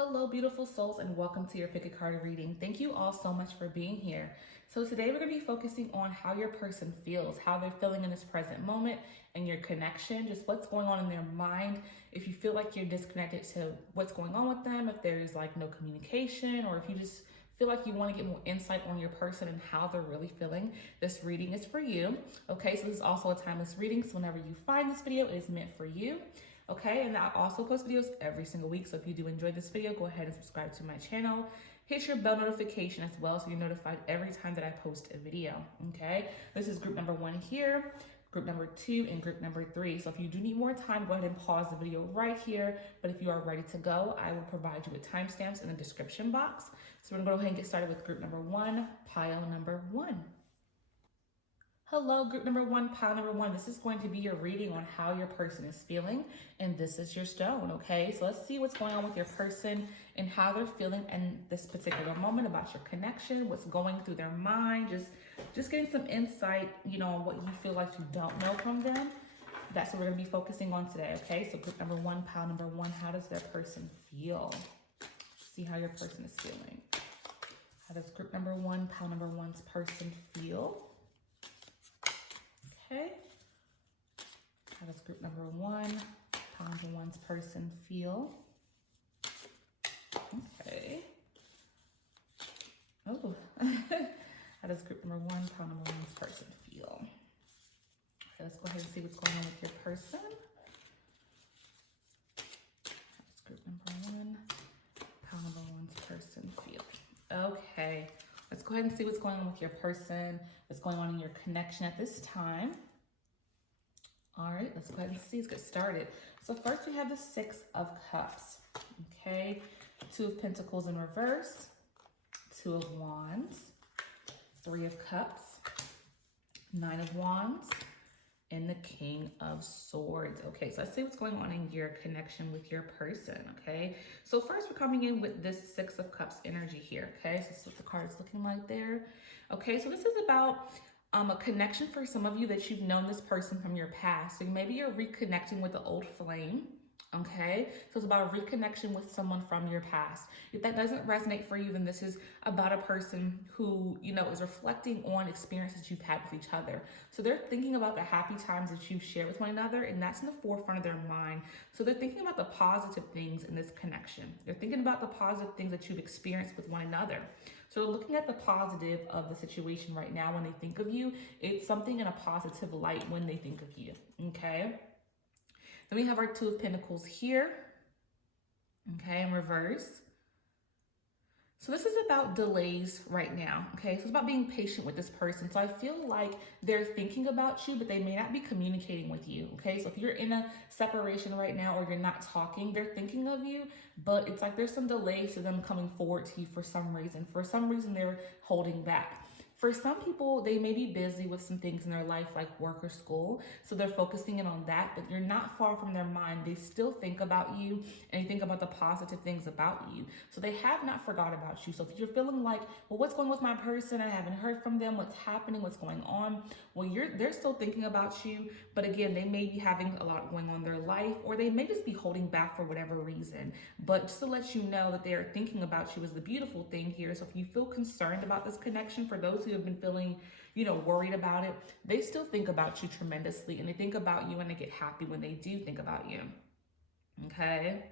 Hello, beautiful souls, and welcome to your Pick a Card reading. Thank you all so much for being here. So today we're going to be focusing on how your person feels, how they're feeling in this present moment, and your connection, just what's going on in their mind. If you feel like you're disconnected to what's going on with them, if there's like no communication, or if you just feel like you want to get more insight on your person and how they're really feeling, this reading is for you. Okay, so this is also a timeless reading, so whenever you find this video, it is meant for you. Okay, and I also post videos every single week, so if you do enjoy this video, go ahead and subscribe to my channel. Hit your bell notification as well so you're notified every time that I post a video. Okay, this is group number 1 here, group number 2, and group number 3. So if you do need more time, go ahead and pause the video right here. But if you are ready to go, I will provide you with timestamps in the description box. So we're gonna go ahead and get started with group number 1, pile number 1. Hello, group number 1, pile number 1. This is going to be your reading on how your person is feeling, and this is your stone, okay? So let's see what's going on with your person and how they're feeling in this particular moment about your connection, what's going through their mind, just getting some insight, on what you feel like you don't know from them. That's what we're gonna be focusing on today, okay? So group number 1, pile number 1, how does their person feel? See how your person is feeling. How does group number 1, pile number 1's person feel? Okay, how does group number 1, pile number 1's person feel? Okay. Oh, how does group number 1, pile number 1's person feel? Okay, let's go ahead and see what's going on with your person. How does group number 1, pile number 1's person feel? Okay. Let's go ahead and see what's going on with your person, what's going on in your connection at this time. All right, let's go ahead and see. Let's get started. So first we have the 6 of Cups, okay? 2 of Pentacles in reverse, 2 of Wands, 3 of Cups, 9 of Wands, and the King of Swords. Okay, so let's see what's going on in your connection with your person, okay? So first we're coming in with this 6 of Cups energy here, okay? So this is what the card is looking like there. Okay, so this is about a connection for some of you that you've known this person from your past. So maybe you're reconnecting with the old flame. Okay, so it's about a reconnection with someone from your past. If that doesn't resonate for you, then this is about a person who, is reflecting on experiences you've had with each other. So they're thinking about the happy times that you've shared with one another, and that's in the forefront of their mind. So they're thinking about the positive things in this connection. They're thinking about the positive things that you've experienced with one another. So they're looking at the positive of the situation right now when they think of you. It's something in a positive light when they think of you, okay? Then we have our 2 of Pentacles here, okay, in reverse. So this is about delays right now, okay? So it's about being patient with this person. So I feel like they're thinking about you, but they may not be communicating with you, okay? So if you're in a separation right now or you're not talking, they're thinking of you, but it's like there's some delays to them coming forward to you for some reason. For some reason, they're holding back. For some people, they may be busy with some things in their life like work or school, so they're focusing in on that, but you're not far from their mind. They still think about you and they think about the positive things about you. So they have not forgot about you. So if you're feeling like, well, what's going on with my person? I haven't heard from them. What's happening? What's going on? Well, they're still thinking about you, but again, they may be having a lot going on in their life, or they may just be holding back for whatever reason. But just to let you know that they are thinking about you is the beautiful thing here. So if you feel concerned about this connection, for those who have been feeling, worried about it, they still think about you tremendously, and they think about you and they get happy when they do think about you. Okay.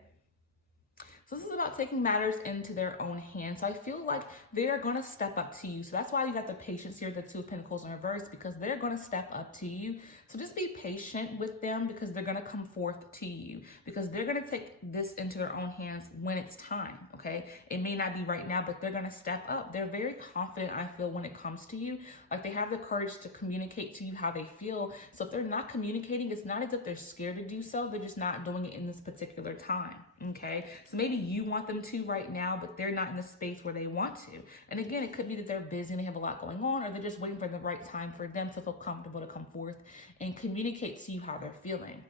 So this is about taking matters into their own hands. So I feel like they are going to step up to you. So that's why you got the patience here, the 2 of Pentacles in reverse, because they're going to step up to you. So just be patient with them because they're going to come forth to you, because they're going to take this into their own hands when it's time, okay? It may not be right now, but they're going to step up. They're very confident, I feel, when it comes to you. Like they have the courage to communicate to you how they feel. So if they're not communicating, it's not as if they're scared to do so. They're just not doing it in this particular time, okay? So maybe you want them to right now, but they're not in the space where they want to. And again, it could be that they're busy and they have a lot going on, or they're just waiting for the right time for them to feel comfortable to come forth and communicate to you how they're feeling.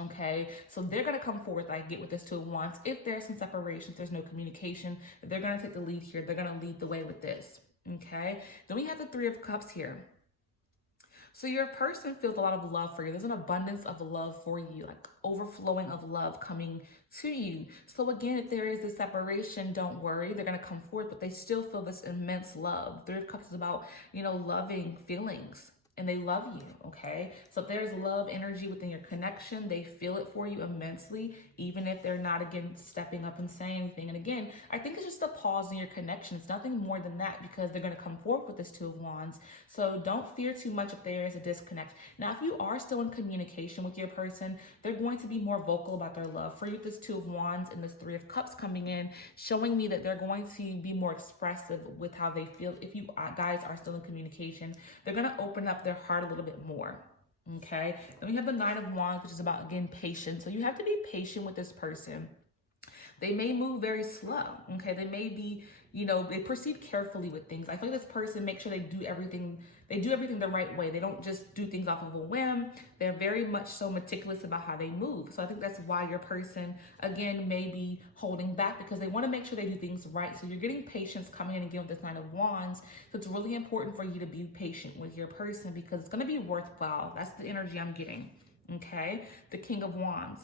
Okay, so they're going to come forward, like get with this 2 of Wands. If there's some separation, if there's no communication, they're going to take the lead here. They're going to lead the way with this. Okay, then we have the 3 of Cups here. So your person feels a lot of love for you. There's an abundance of love for you, like overflowing of love coming to you. So again, if there is a separation, don't worry. They're going to come forth, but they still feel this immense love. Three of Cups is about, loving feelings. And they love you, okay? So if there's love energy within your connection, they feel it for you immensely, even if they're not, again, stepping up and saying anything. And again, I think it's just a pause in your connection. It's nothing more than that, because they're going to come forward with this Two of Wands. So don't fear too much if there is a disconnect. Now, if you are still in communication with your person, they're going to be more vocal about their love for you. This Two of Wands and this Three of Cups coming in, showing me that they're going to be more expressive with how they feel. If you guys are still in communication, they're going to open up their heart a little bit more. Okay, then we have the Nine of Wands, which is about, again, patience. So you have to be patient with this person. They may move very slow. Okay, they may be, they proceed carefully with things. I feel like this person makes sure they do everything the right way. They don't just do things off of a whim. They're very much so meticulous about how they move. So I think that's why your person, again, may be holding back, because they want to make sure they do things right. So you're getting patience coming in again with this Nine of Wands. So it's really important for you to be patient with your person, because it's going to be worthwhile. That's the energy I'm getting. Okay, the King of Wands.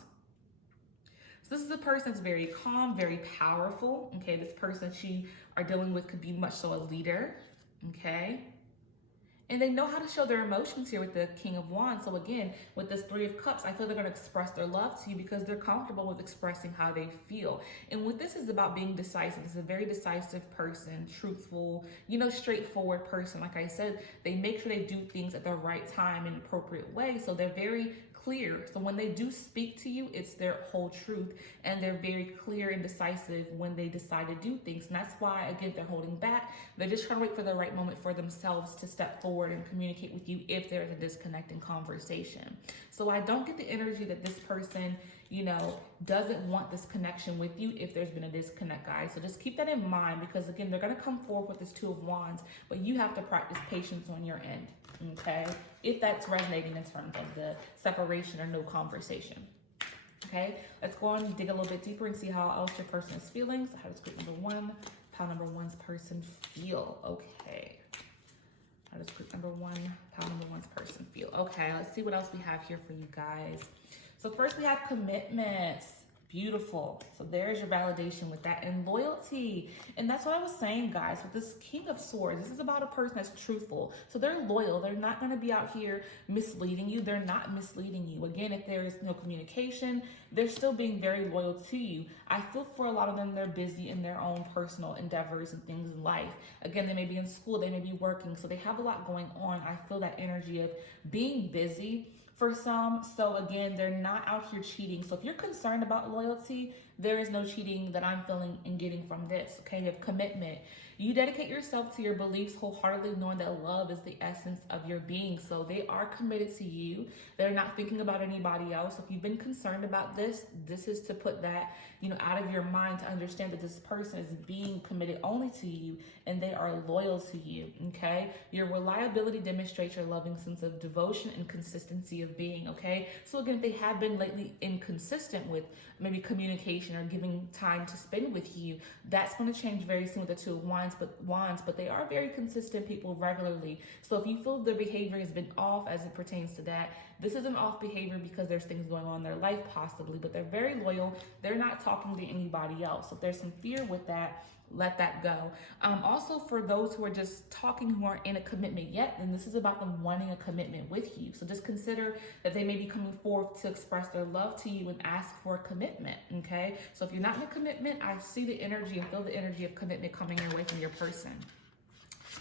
This is a person that's very calm, very powerful. Okay, this person that you are dealing with could be much so a leader. Okay, and they know how to show their emotions here with the King of Wands. So again, with this Three of Cups, I feel they're going to express their love to you because they're comfortable with expressing how they feel. And what this is about, being decisive. This is a very decisive person, truthful, straightforward person. Like I said, they make sure they do things at the right time in an appropriate way. So they're very clear. So when they do speak to you, it's their whole truth, and they're very clear and decisive when they decide to do things. And that's why, again, they're holding back. They're just trying to wait for the right moment for themselves to step forward and communicate with you if there's a disconnect in conversation. So I don't get the energy that this person, doesn't want this connection with you if there's been a disconnect, guys. So just keep that in mind, because again, they're going to come forward with this Two of Wands, but you have to practice patience on your end. Okay, if that's resonating in terms of the separation or no conversation. Okay, let's go on and dig a little bit deeper and see how else your person is feeling. So how does group number one, how number one's person feel? Okay, how does group number one, how number one's person feel? Okay, let's see what else we have here for you guys. So first we have commitments. Beautiful. So there's your validation with that, and loyalty. And that's what I was saying, guys, with this King of Swords. This is about a person that's truthful. So they're loyal. They're not going to be out here misleading you. They're not misleading you. Again, if there is no communication, they're still being very loyal to you. I feel for a lot of them, they're busy in their own personal endeavors and things in life. Again, they may be in school, they may be working, so they have a lot going on. I feel that energy of being busy for some. So again, they're not out here cheating. So if you're concerned about loyalty, there is no cheating that I'm feeling and getting from this. Okay, you have commitment. You dedicate yourself to your beliefs wholeheartedly, knowing that love is the essence of your being. So they are committed to you. They're not thinking about anybody else. If you've been concerned about this, this is to put that, out of your mind, to understand that this person is being committed only to you, and they are loyal to you. Okay, your reliability demonstrates your loving sense of devotion and consistency of being. Okay, so again, if they have been lately inconsistent with maybe communication or giving time to spend with you, that's going to change very soon with the Two of Wands. But they are very consistent people regularly. So if you feel their behavior has been off as it pertains to that, this is an off behavior because there's things going on in their life possibly, but they're very loyal. They're not talking to anybody else. So if there's some fear with that, let that go. Also, for those who are just talking, who aren't in a commitment yet, then this is about them wanting a commitment with you. So just consider that they may be coming forth to express their love to you and ask for a commitment. Okay, so if you're not in a commitment, I see the energy, I feel the energy of commitment coming your way from your person,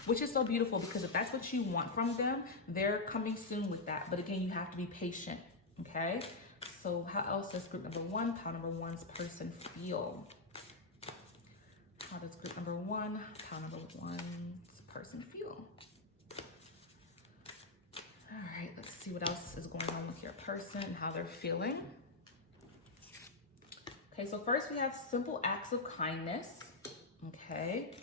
which is so beautiful, because if that's what you want from them, they're coming soon with that. But again, you have to be patient. Okay, so how else does group number one, how number one's person feel? How does group number one, how number one's person feel? All right, let's see what else is going on with your person and how they're feeling. Okay, so first we have simple acts of kindness. Okay.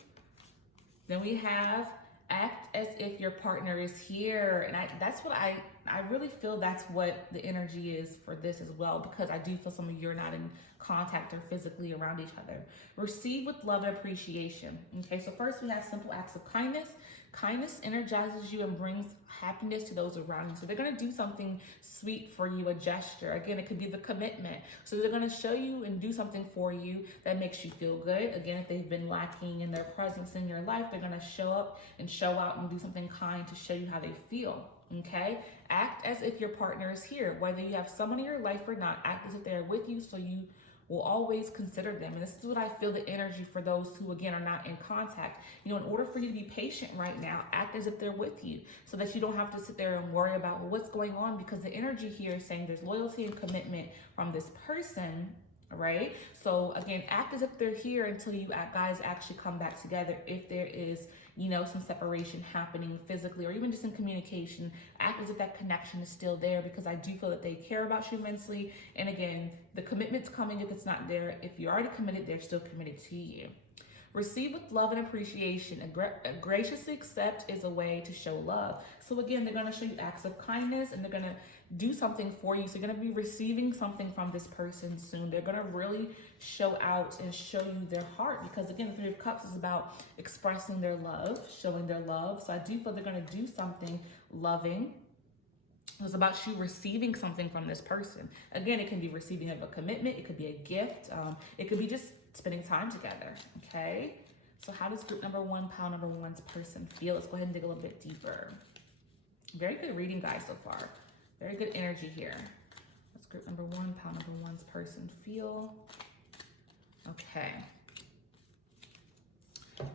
Then we have act as if your partner is here. And that's what I I really feel that's what the energy is for this as well, because I do feel some of you are not in contact or physically around each other. Receive with love and appreciation. Okay, so first we have simple acts of kindness. Kindness energizes you and brings happiness to those around you. So they're going to do something sweet for you, a gesture. Again, it could be the commitment. So they're going to show you and do something for you that makes you feel good. Again, if they've been lacking in their presence in your life, they're going to show up and show out and do something kind to show you how they feel. Okay? Act as if your partner is here. Whether you have someone in your life or not, act as if they are with you, so you will always consider them. And this is what I feel the energy for those who, again, are not in contact. You know, in order for you to be patient right now, act as if they're with you, so that you don't have to sit there and worry about, well, what's going on, because the energy here is saying there's loyalty and commitment from this person, right? So again, act as if they're here until you guys actually come back together. If there is, you know, some separation happening physically or even just in communication, act as if that connection is still there, because I do feel that they care about you immensely. And again, the commitment's coming if it's not there. If you're already committed, they're still committed to you. Receive with love and appreciation. Graciously accept is a way to show love. So again, they're going to show you acts of kindness and they're going to do something for you. So you're going to be receiving something from this person soon. They're going to really show out and show you their heart, because again, the Three of Cups is about expressing their love, showing their love. So I do feel they're going to do something loving. It's about you receiving something from this person. Again, it can be receiving of a commitment. It could be a gift. It could be just spending time together. Okay. So how does group number one, pile number one's person feel? Let's go ahead and dig a little bit deeper. Very good reading, guys, so far. Very good energy here. Let's group number one, pile number one's person feel. Okay.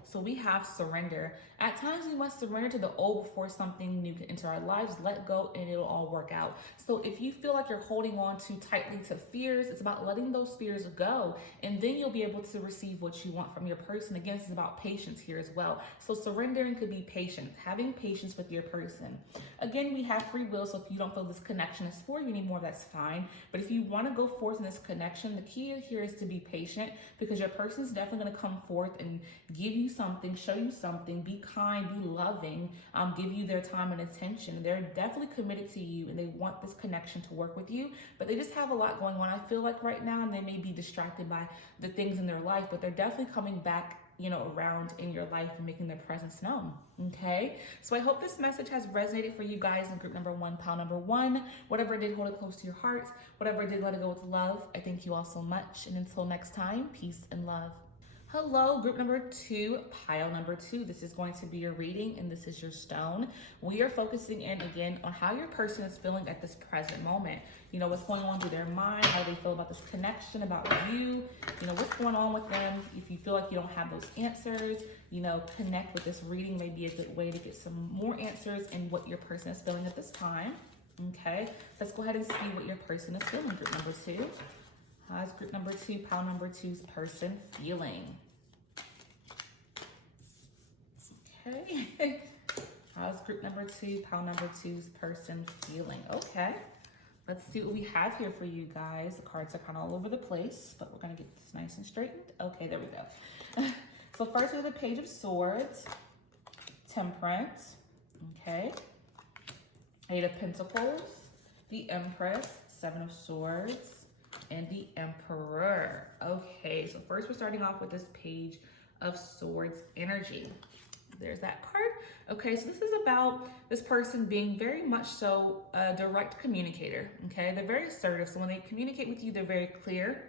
So we have surrender. At times we must surrender to the old before something new can enter our lives. Let go and it'll all work out. So if you feel like you're holding on too tightly to fears, it's about letting those fears go. And then you'll be able to receive what you want from your person. Again, it's about patience here as well. So surrendering could be patient, having patience with your person. Again, we have free will. So if you don't feel this connection is for you anymore, that's fine. But if you want to go forth in this connection, the key here is to be patient, because your person's definitely going to come forth and give you something, show you something, be kind, be loving, give you their time and attention. They're definitely committed to you and they want this connection to work with you, but they just have a lot going on, I feel like, right now, and they may be distracted by the things in their life, but they're definitely coming back, you know, around in your life and making their presence known. Okay, so I hope this message has resonated for you guys in group number one, pile number one. Whatever it did, hold it close to your heart. Whatever it did, let it go with love. I thank you all so much, and until next time, peace and love. Hello, group number two, pile number two. This is going to be your reading, and this is your stone. We are focusing in again on how your person is feeling at this present moment. You know, what's going on through their mind, how they feel about this connection, about you, you know, what's going on with them. If you feel like you don't have those answers, you know, connect with this reading may be a good way to get some more answers in what your person is feeling at this time. Okay, let's go ahead and see what your person is feeling, group number two. How's group number two, pile number two's person feeling? Okay. How's group number two, pile number two's person feeling? Okay. Let's see what we have here for you guys. The cards are kind of all over the place, but we're going to get this nice and straightened. Okay, there we go. So first we have the Page of Swords, Temperance, okay, Eight of Pentacles, the Empress, Seven of Swords, and the Emperor. Okay, so first we're starting off with this Page of Swords energy. There's that card. Okay, so this is about this person being very much so a direct communicator. Okay, they're very assertive. So when they communicate with you, they're very clear.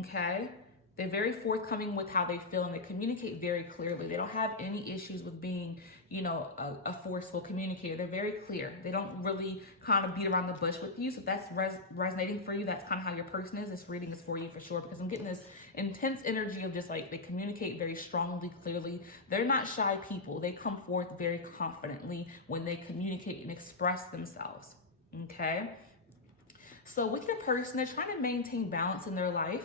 Okay, they're very forthcoming with how they feel, and they communicate very clearly. They don't have any issues with being, you know, a forceful communicator. They're very clear. They don't really kind of beat around the bush with you. So if that's resonating for you, that's kind of how your person is. This reading is for you for sure, because I'm getting this intense energy of just like they communicate very strongly, clearly. They're not shy people. They come forth very confidently when they communicate and express themselves. Okay. So with your person, they're trying to maintain balance in their life.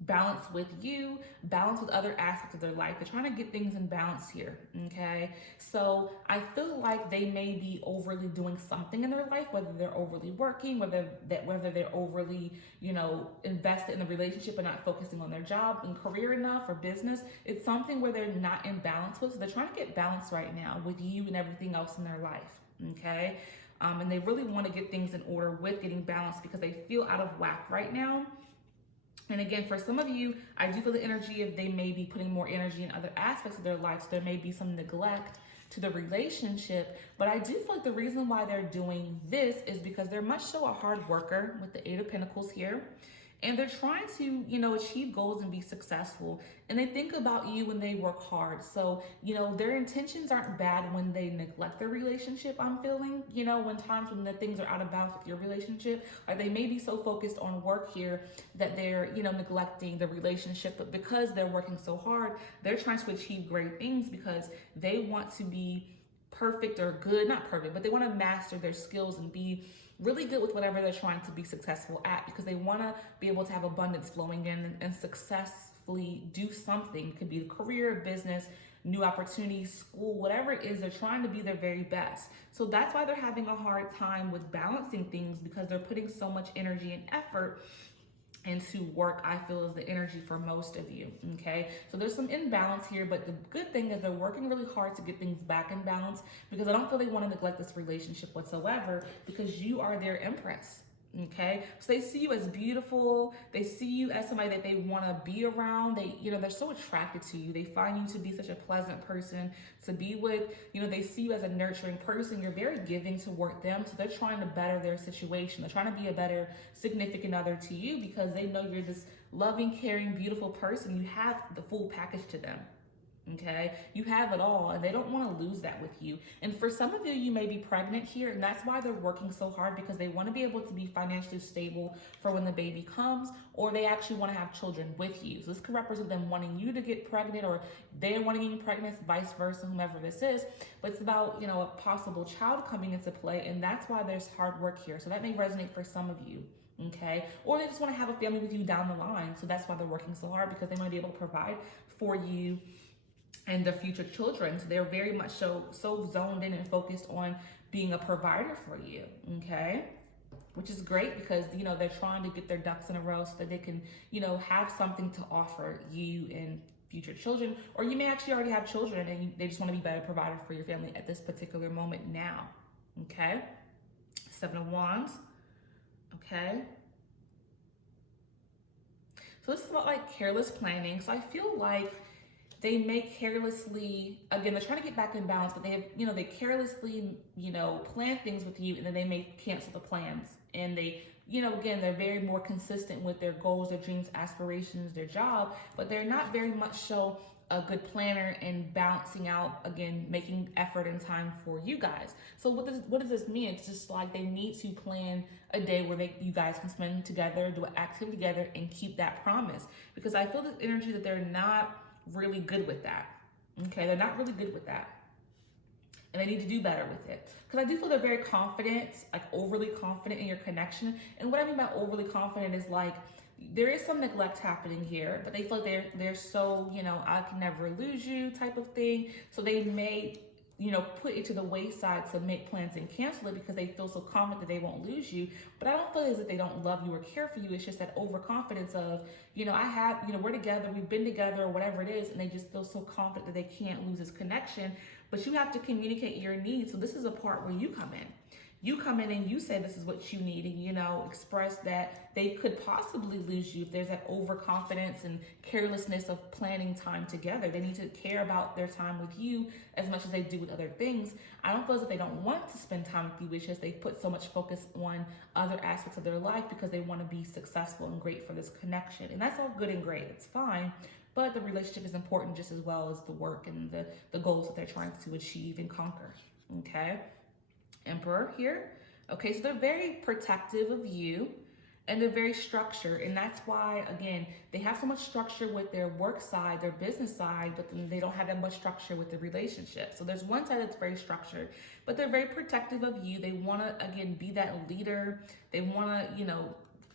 Balance with you, balance with other aspects of their life. They're trying to get things in balance here, okay? So I feel like they may be overly doing something in their life, whether they're overly working, whether they're overly, you know, invested in the relationship and not focusing on their job and career enough or business. It's something where they're not in balance with. So they're trying to get balance right now with you and everything else in their life, okay? And they really want to get things in order with getting balanced because they feel out of whack right now. And again, for some of you, I do feel the energy of they may be putting more energy in other aspects of their life. So there may be some neglect to the relationship. But I do feel like the reason why they're doing this is because they're much so a hard worker with the Eight of Pentacles here. And they're trying to, achieve goals and be successful. And they think about you when they work hard. So, their intentions aren't bad when they neglect their relationship, I'm feeling, when times when the things are out of balance with your relationship, or they may be so focused on work here that they're, neglecting the relationship. But because they're working so hard, they're trying to achieve great things because they want to be perfect or good, not perfect, but they want to master their skills and be really good with whatever they're trying to be successful at because they want to be able to have abundance flowing in and successfully do something. It could be a career, business, new opportunities, school, whatever it is, they're trying to be their very best. So that's why they're having a hard time with balancing things because they're putting so much energy and effort into work, I feel, is the energy for most of you, okay? So there's some imbalance here, but the good thing is they're working really hard to get things back in balance because I don't feel they want to neglect this relationship whatsoever because you are their empress, okay? So they see you as beautiful. They see you as somebody that they want to be around. They, they're so attracted to you. They find you to be such a pleasant person to be with. They see you as a nurturing person. You're very giving toward them. So they're trying to better their situation. They're trying to be a better significant other to you because they know you're this loving, caring, beautiful person. You have the full package to them. Okay, you have it all and they don't want to lose that with you. And for some of you, you may be pregnant here, and that's why they're working so hard because they want to be able to be financially stable for when the baby comes, or they actually want to have children with you. So this could represent them wanting you to get pregnant, or they're wanting you pregnant, vice versa, whomever this is. But it's about, a possible child coming into play, and that's why there's hard work here. So that may resonate for some of you. Okay, or they just want to have a family with you down the line. So that's why they're working so hard because they want to be able to provide for you and their future children. So they're very much so zoned in and focused on being a provider for you, okay? Which is great because, they're trying to get their ducks in a row so that they can, have something to offer you and future children. Or you may actually already have children and they just want to be a better provider for your family at this particular moment now, okay? Seven of Wands, okay? So this is about like careless planning. So I feel like they may carelessly, again, they're trying to get back in balance, but they have, they carelessly, plan things with you and then they may cancel the plans. And they, again, they're very more consistent with their goals, their dreams, aspirations, their job, but they're not very much so a good planner and balancing out, again, making effort and time for you guys. So what does this mean? It's just like they need to plan a day where you guys can spend together, do an activity together and keep that promise. Because I feel this energy that they're not really good with that. Okay, they're not really good with that. And they need to do better with it. Because I do feel they're very confident, like overly confident in your connection. And what I mean by overly confident is like, there is some neglect happening here, but they feel like they're so, I can never lose you type of thing. So they may, put it to the wayside to make plans and cancel it because they feel so confident that they won't lose you. But I don't feel as if they don't love you or care for you. It's just that overconfidence of, I have, we're together, we've been together or whatever it is. And they just feel so confident that they can't lose this connection. But you have to communicate your needs. So this is a part where you come in. You come in and you say this is what you need and, express that they could possibly lose you if there's that overconfidence and carelessness of planning time together. They need to care about their time with you as much as they do with other things. I don't feel as if they don't want to spend time with you. It's just they put so much focus on other aspects of their life because they want to be successful and great for this connection. And that's all good and great. It's fine. But the relationship is important just as well as the work and the goals that they're trying to achieve and conquer. Okay? Emperor here. Okay, so they're very protective of you and they're very structured. And that's why, again, they have so much structure with their work side, their business side, but then they don't have that much structure with the relationship. So there's one side that's very structured, but they're very protective of you. They want to, again, be that leader. They want to,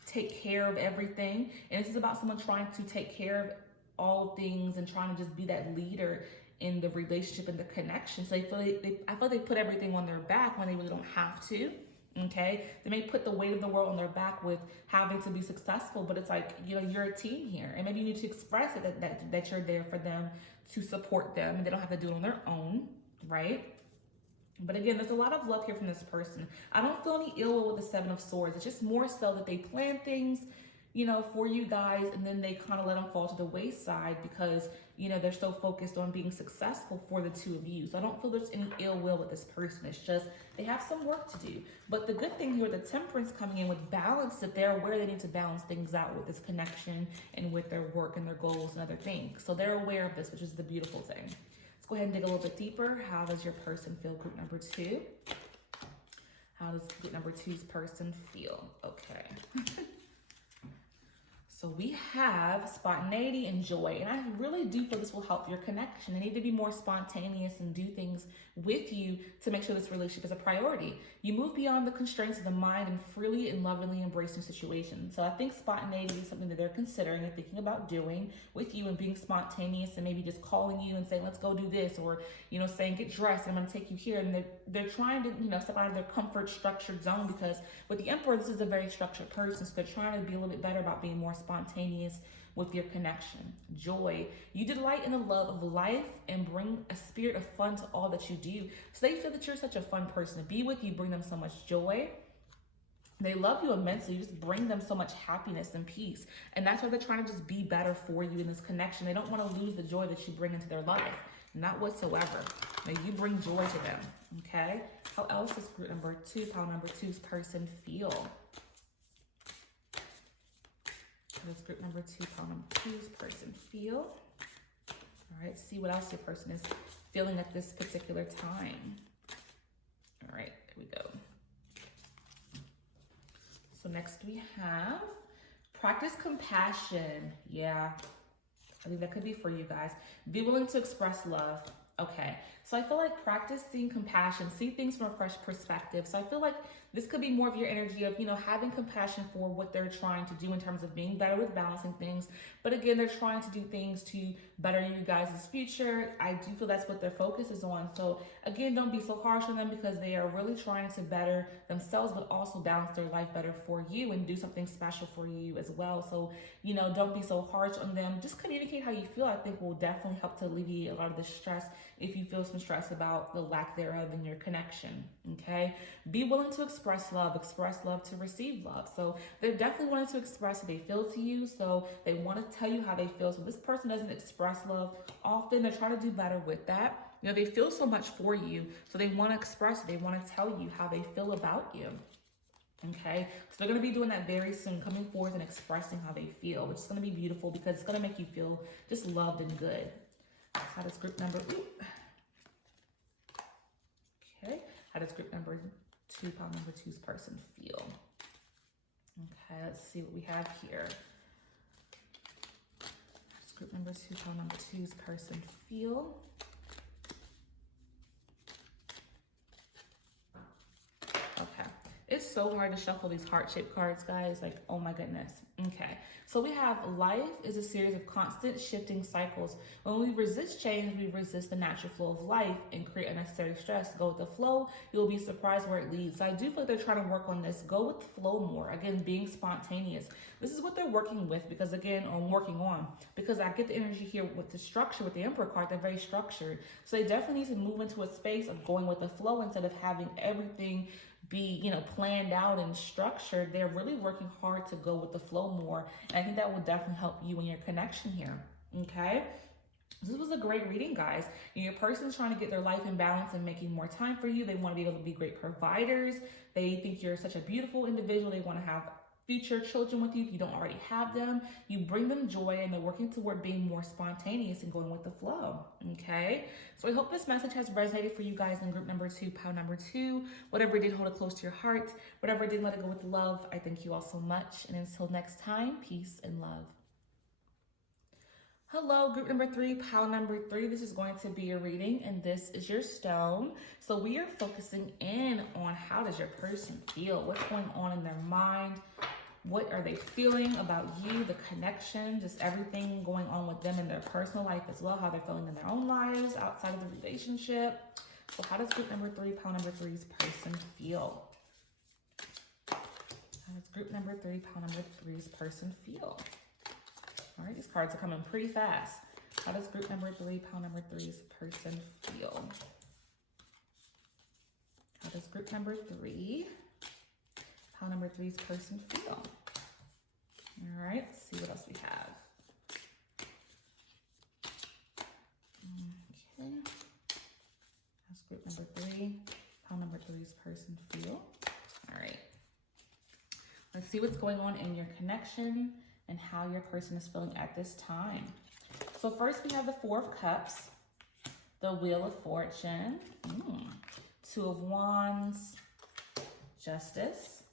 take care of everything. And this is about someone trying to take care of all things and trying to just be that leader in the relationship and the connection. So I feel they put everything on their back when they really don't have to. Okay, they may put the weight of the world on their back with having to be successful, but it's like, you're a team here, and maybe you need to express it that you're there for them to support them, and they don't have to do it on their own, right? But again, there's a lot of love here from this person. I don't feel any ill will with the Seven of Swords. It's just more so that they plan things, you know, for you guys, and then they kind of let them fall to the wayside because, you know, they're so focused on being successful for the two of you. So I don't feel there's any ill will with this person. It's just they have some work to do. But the good thing here, the Temperance coming in with balance, that they're aware they need to balance things out with this connection and with their work and their goals and other things. So they're aware of this, which is the beautiful thing. Let's go ahead and dig a little bit deeper. How does your person feel, group number 2? How does group number 2's person feel? Okay. So we have spontaneity and joy, and I really do feel this will help your connection. They need to be more spontaneous and do things with you to make sure this relationship is a priority. You move beyond the constraints of the mind and freely and lovingly embrace new situations. So I think spontaneity is something that they're considering and thinking about doing with you, and being spontaneous and maybe just calling you and saying, let's go do this, or, you know, saying, get dressed, I'm going to take you here. And they're trying to, you know, step out of their comfort structured zone, because with the Emperor, this is a very structured person. So they're trying to be a little bit better about being more spontaneous with your connection. Joy. You delight in the love of life and bring a spirit of fun to all that you do. So they feel that you're such a fun person to be with. You bring them so much joy. They love you immensely. You just bring them so much happiness and peace. And that's why they're trying to just be better for you in this connection. They don't want to lose the joy that you bring into their life. Not whatsoever. Now you bring joy to them. Okay? How else does group number 2, pile number 2's person feel? How does group number 2, pile number 2's person feel? All right, see what else your person is feeling at this particular time. All right, here we go. So next we have practice compassion. Yeah, I think that could be for you guys. Be willing to express love. Okay, so I feel like practicing compassion, see things from a fresh perspective. So I feel like this could be more of your energy of, you know, having compassion for what they're trying to do in terms of being better with balancing things. But again, they're trying to do things to better you guys' future. I do feel that's what their focus is on. So again, don't be so harsh on them, because they are really trying to better themselves, but also balance their life better for you and do something special for you as well. So, you know, don't be so harsh on them. Just communicate how you feel. I think will definitely help to alleviate a lot of the stress if you feel some stress about the lack thereof in your connection. Okay, be willing to express love to receive love. So they're definitely wanting to express how they feel to you. So they want to tell you how they feel. So this person doesn't express love often. They're trying to do better with that. You know, they feel so much for you. So they want to express it. They want to tell you how they feel about you. Okay, so they're going to be doing that very soon, coming forth and expressing how they feel, which is going to be beautiful because it's going to make you feel just loved and good. How does group number, okay, how does group number 2, pile number 2's person feel? Okay, let's see what we have here. How does group number 2, pile number 2's person feel? Okay, it's so hard to shuffle these heart-shaped cards, guys. Like, oh my goodness. Okay, so we have life is a series of constant shifting cycles. When we resist change, we resist the natural flow of life and create unnecessary stress. Go with the flow, you'll be surprised where it leads. So I do feel like they're trying to work on this. Go with the flow more. Again, being spontaneous. This is what they're working with, because again, I'm working on, because I get the energy here with the structure, with the Emperor card, they're very structured. So they definitely need to move into a space of going with the flow instead of having everything be, you know, planned out and structured. They're really working hard to go with the flow more. And I think that will definitely help you in your connection here. Okay. This was a great reading, guys. Your person's trying to get their life in balance and making more time for you. They want to be able to be great providers. They think you're such a beautiful individual. They want to have future children with you if you don't already have them. You bring them joy, and they're working toward being more spontaneous and going with the flow. Okay, so I hope this message has resonated for you guys in group number 2, pile number 2. Whatever did, hold it close to your heart. Whatever did, let it go with love. I thank you all so much, and until next time, peace and love. Hello, group number 3, pile number 3. This is going to be your reading, and this is your stone. So we are focusing in on how does your person feel? What's going on in their mind? What are they feeling about you, the connection, just everything going on with them in their personal life as well, how they're feeling in their own lives outside of the relationship. So how does group number 3, pile number 3's person feel? How does group number 3, pile number 3's person feel? All right, these cards are coming pretty fast. How does group number 3, pile number 3's person feel? How does group number 3, how number 3's person feel? All right, let's see what else we have. Okay. That's group number 3. How number 3's person feel? All right. Let's see what's going on in your connection and how your person is feeling at this time. So first we have the 4 of Cups, the Wheel of Fortune, 2 of Wands, Justice,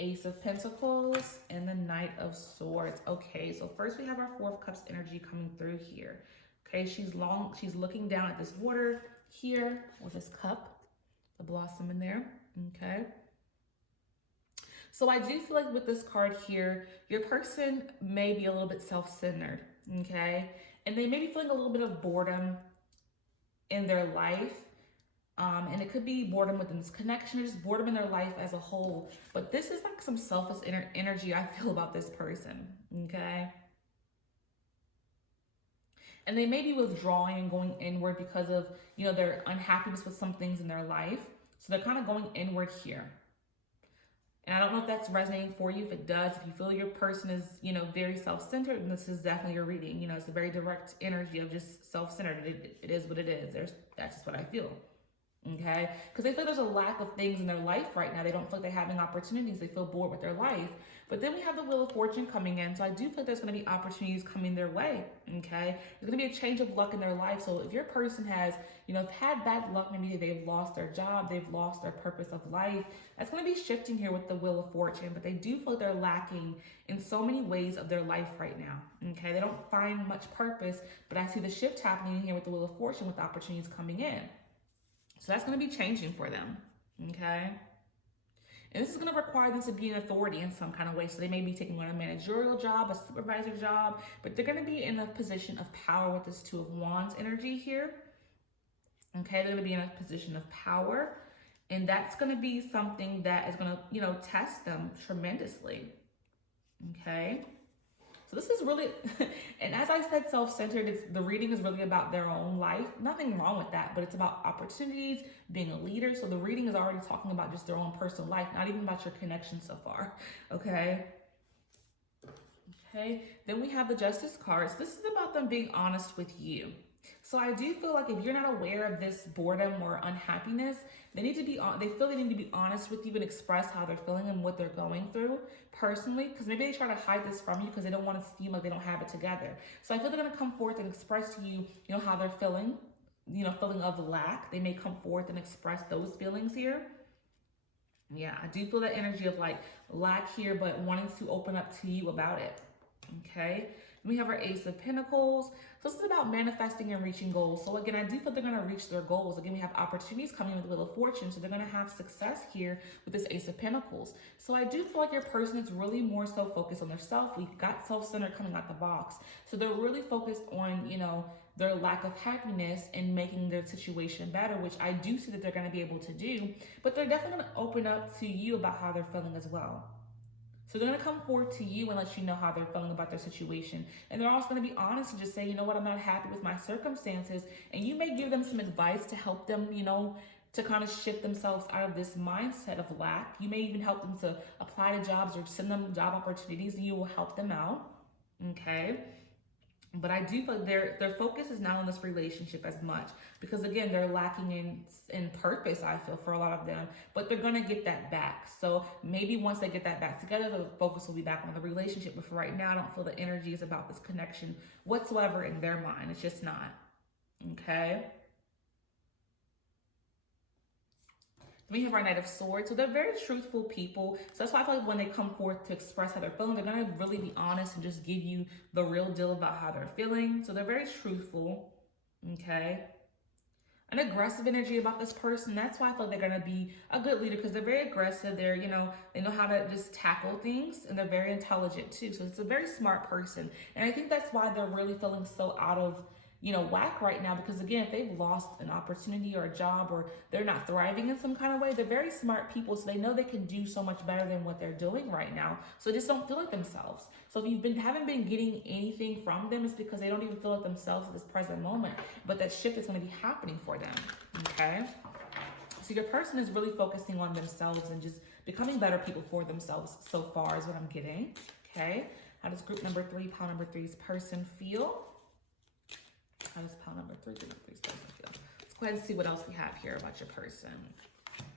Ace of Pentacles, and the Knight of Swords. Okay, so first we have our 4 of Cups energy coming through here. Okay, she's looking down at this water here with this cup, the blossom in there, okay? So I do feel like with this card here, your person may be a little bit self-centered, okay? And they may be feeling a little bit of boredom in their life. And it could be boredom within this connection, or just boredom in their life as a whole. But this is like some selfish energy I feel about this person, okay? And they may be withdrawing and going inward because of, you know, their unhappiness with some things in their life. So they're kind of going inward here. And I don't know if that's resonating for you. If it does, if you feel your person is, you know, very self-centered, and this is definitely your reading. You know, it's a very direct energy of just self-centered. It is what it is. That's just what I feel. Okay? Because they feel there's a lack of things in their life right now. They don't feel like they're having opportunities. They feel bored with their life. But then we have the Wheel of Fortune coming in. So I do feel like there's going to be opportunities coming their way. Okay? There's going to be a change of luck in their life. So if your person has, you know, had bad luck, maybe they've lost their job, they've lost their purpose of life, that's going to be shifting here with the Wheel of Fortune. But they do feel like they're lacking in so many ways of their life right now. Okay? They don't find much purpose. But I see the shift happening here with the Wheel of Fortune with opportunities coming in. So that's going to be changing for them, okay? And this is going to require them to be an authority in some kind of way. So they may be taking on a managerial job, a supervisor job, but they're going to be in a position of power with this 2 of Wands energy here. Okay, they're going to be in a position of power. And that's going to be something that is going to, you know, test them tremendously, okay? So this is really, and as I said, self-centered, the reading is really about their own life. Nothing wrong with that, but it's about opportunities, being a leader. So the reading is already talking about just their own personal life, not even about your connection so far, okay? Okay, then we have the Justice cards. This is about them being honest with you. So I do feel like if you're not aware of this boredom or unhappiness, they feel they need to be honest with you and express how they're feeling and what they're going through personally, because maybe they try to hide this from you because they don't want to seem like they don't have it together. So I feel they're going to come forth and express to you, you know, how they're feeling, you know, feeling of lack. They may come forth and express those feelings here. Yeah, I do feel that energy of like lack here, but wanting to open up to you about it. Okay, we have our Ace of Pentacles. So this is about manifesting and reaching goals. So again, I do feel they're going to reach their goals. Again, we have opportunities coming with the Wheel of Fortune. So they're going to have success here with this Ace of Pentacles. So I do feel like your person is really more so focused on their self. We got self-centered coming out the box. So they're really focused on, you know, their lack of happiness and making their situation better, which I do see that they're going to be able to do. But they're definitely going to open up to you about how they're feeling as well. So they're going to come forward to you and let you know how they're feeling about their situation. And they're also going to be honest and just say, you know what, I'm not happy with my circumstances. And you may give them some advice to help them, you know, to kind of shift themselves out of this mindset of lack. You may even help them to apply to jobs or send them job opportunities, and you will help them out. Okay. But I do feel their focus is not on this relationship as much because, again, they're lacking in purpose, I feel, for a lot of them. But they're going to get that back. So maybe once they get that back together, the focus will be back on the relationship. But for right now, I don't feel the energy is about this connection whatsoever in their mind. It's just not. Okay? We have our Knight of Swords. So they're very truthful people. So that's why I feel like when they come forth to express how they're feeling, they're going to really be honest and just give you the real deal about how they're feeling. So they're very truthful. Okay. An aggressive energy about this person. That's why I feel like they're going to be a good leader because they're very aggressive. They're, you know, they know how to just tackle things and they're very intelligent too. So it's a very smart person. And I think that's why they're really feeling so out of, you know, whack right now, because again, if they've lost an opportunity or a job or they're not thriving in some kind of way, they're very smart people. So they know they can do so much better than what they're doing right now. So they just don't feel like themselves. So if you haven't been getting anything from them, it's because they don't even feel like themselves at this present moment. But that shift is going to be happening for them. Okay. So your person is really focusing on themselves and just becoming better people for themselves so far is what I'm getting. Okay. How does group number 3, pile number 3's person feel? How does pile number 3, group number 3's person feel? Let's go ahead and see what else we have here about your person.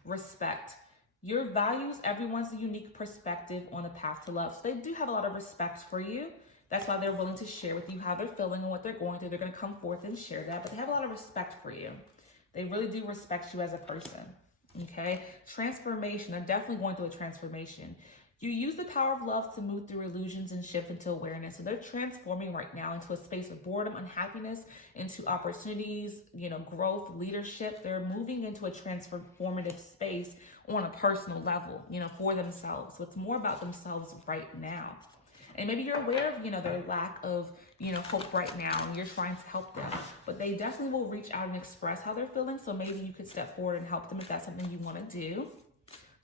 Respect. Your values everyone's unique perspective on the path to love. So they do have a lot of respect for you. That's why they're willing to share with you how they're feeling and what they're going through. They're going to come forth and share that, but they have a lot of respect for you. They really do respect you as a person. Okay. Transformation. They're definitely going through a transformation. You use the power of love to move through illusions and shift into awareness. So they're transforming right now into a space of boredom, unhappiness, into opportunities, growth, leadership. They're moving into a transformative space on a personal level, for themselves. So it's more about themselves right now. And maybe you're aware of, their lack of, hope right now, and you're trying to help them. But they definitely will reach out and express how they're feeling. So maybe you could step forward and help them if that's something you want to do.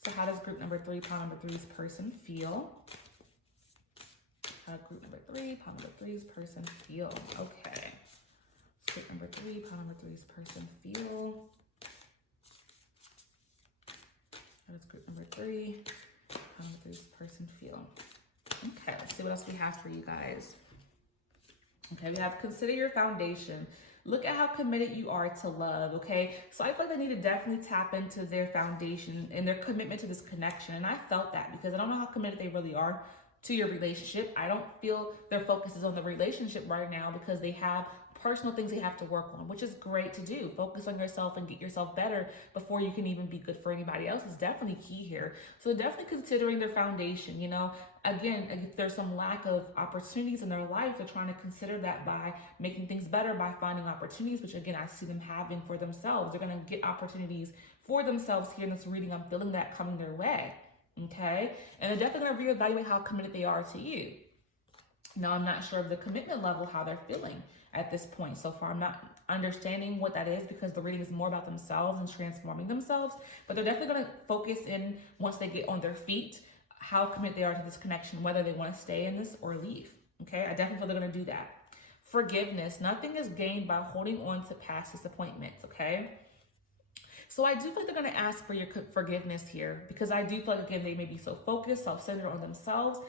So how does group number 3, pile number 3's person feel? How does group number 3, pile number 3's person feel? Okay. Group number 3, pile number 3's person feel? How does group number 3, pile number 3's person feel? Okay, let's see what else we have for you guys. Okay, we have consider your foundation. Look at how committed you are to love, okay? So I feel like they need to definitely tap into their foundation and their commitment to this connection. And I felt that because I don't know how committed they really are to your relationship. I don't feel their focus is on the relationship right now because they have personal things they have to work on, which is great to do. Focus on yourself and get yourself better before you can even be good for anybody else is definitely key here. So definitely considering their foundation, again, if there's some lack of opportunities in their life, they're trying to consider that by making things better, by finding opportunities, which again, I see them having for themselves. They're going to get opportunities for themselves here in this reading. I'm feeling that coming their way. Okay. And they're definitely going to reevaluate how committed they are to you. Now, I'm not sure of the commitment level, how they're feeling at this point so far. I'm not understanding what that is because the reading is more about themselves and transforming themselves, but they're definitely going to focus in once they get on their feet, how committed they are to this connection, whether they want to stay in this or leave. Okay. I definitely feel they're going to do that. Forgiveness. Nothing is gained by holding on to past disappointments. Okay. So I do feel like they're going to ask for your forgiveness here because I do feel like, again, they may be so focused, self-centered on themselves,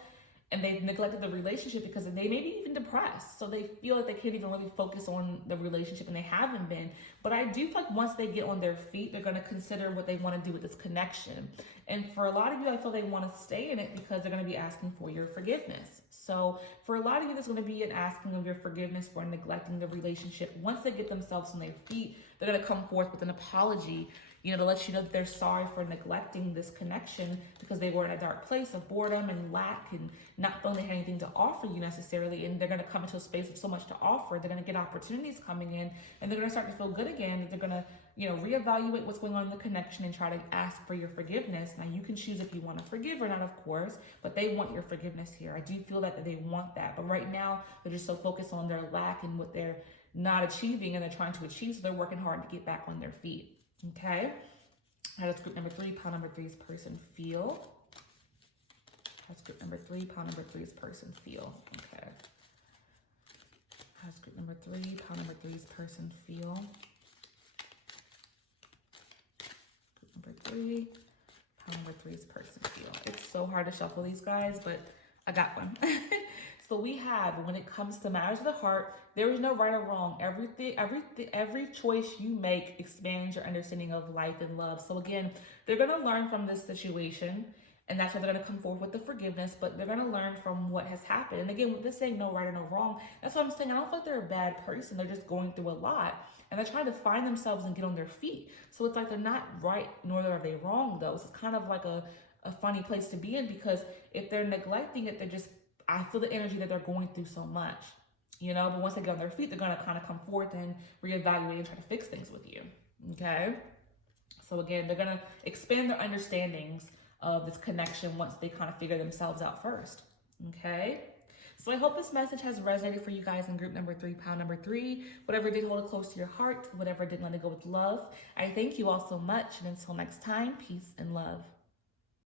and they've neglected the relationship because they may be even depressed. So they feel like they can't even really focus on the relationship, and they haven't been. But I do feel like once they get on their feet, they're going to consider what they want to do with this connection. And for a lot of you, I feel they want to stay in it because they're going to be asking for your forgiveness. So for a lot of you, there's going to be an asking of your forgiveness for neglecting the relationship. Once they get themselves on their feet, they're going to come forth with an apology, to let you know that they're sorry for neglecting this connection because they were in a dark place of boredom and lack and not feeling they had anything to offer you necessarily. And they're going to come into a space of so much to offer. They're going to get opportunities coming in, and they're going to start to feel good again. They're going to, reevaluate what's going on in the connection and try to ask for your forgiveness. Now, you can choose if you want to forgive or not, of course, but they want your forgiveness here. I do feel that they want that. But right now, they're just so focused on their lack and what they're not achieving and they're trying to achieve. So they're working hard to get back on their feet. Okay. How does group number 3, pile number 3's person feel? How does group number 3, pile number 3's person feel? Okay. How does group number 3, pile number 3's person feel? Group number 3, pile number 3's person feel. It's so hard to shuffle these guys, but I got one. So we have, when it comes to matters of the heart, there is no right or wrong. Every choice you make expands your understanding of life and love. So again, they're going to learn from this situation, and that's why they're going to come forward with the forgiveness, but they're going to learn from what has happened. And again, with this saying no right or no wrong, that's what I'm saying. I don't feel like they're a bad person. They're just going through a lot, and they're trying to find themselves and get on their feet. So it's like they're not right, nor are they wrong, though. So it's kind of like a funny place to be in, because if they're neglecting it, I feel the energy that they're going through so much, but once they get on their feet, they're going to kind of come forth and reevaluate and try to fix things with you. Okay. So again, they're going to expand their understandings of this connection once they kind of figure themselves out first. Okay. So I hope this message has resonated for you guys in group number 3, pile number 3, whatever did hold it close to your heart, whatever didn't let it go with love. I thank you all so much. And until next time, peace and love.